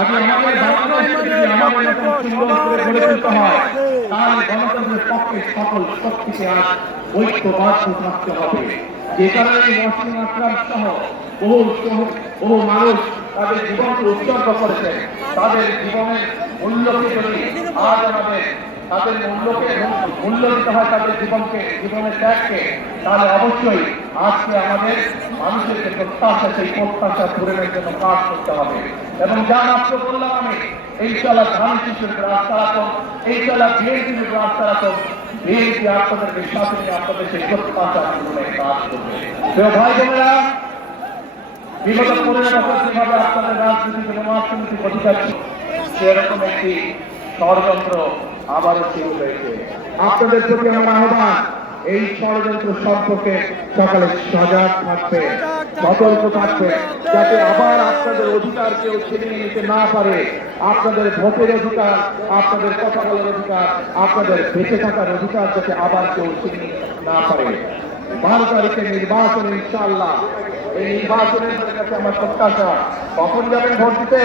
আগে আমাদের বাংলাদেশকে যদি আমাদের মতন সুন্দর করে গড়ে তুলতে হয়, তাহলে গণতন্ত্রের পক্ষে সকল শক্তিকে আজ ঐক্যবদ্ধ থাকতে হবে। যে কারণে মহসিন আকরাম সহ বহু মানুষ তাদের জীবনকে উৎসর্গ করেছেন। তাদের জীবনের মূল্যকে যদি আজ আমাদের তাদের মূল্য দিতে হয়, তাদের জীবনের ত্যাগকে, তাহলে অবশ্যই আজকে আমাদের মানুষের যে প্রত্যাশা, সেই প্রত্যাশা পূরণের জন্য কাজ করতে হবে। এবং যা নষ্ট করলাম আমি, এই চলা ধান শিশুর রাস্তা রাখুন, এই চলা বিএনপির রাস্তা রাখুন, বিএনপি আপনাদেরকে সাথে নিয়ে আপনাদের সেই প্রত্যাশা পূরণের কাজ করবে। ভাই বোনেরা, বিগত 15 বছর যেভাবে আপনাদের রাজনীতি এবং অর্থনীতি অধিকার সেরকম একটি ষড়যন্ত্র আবারও শুরু হয়েছে। আপনাদের প্রতি আমার আহ্বান, এই ষড়যন্ত্র সম্পর্কে সকালে সজাগ থাকবে, সতর্ক থাকবে, যাতে আবার আপনাদের অধিকার কেউ ছিনিয়ে নিতে না পারে। আপনাদের ভোটের অধিকার, আপনাদের কথা বলার অধিকার, আপনাদের বেঁচে থাকার অধিকার যাতে আবার কেউ ছিনিয়ে না পারে। 12 তারিখে নির্বাচন, ইনশাআল্লাহ এই নির্বাচনের কাছে আমার প্রত্যাশা, কখন যাবেন ভোট দিতে?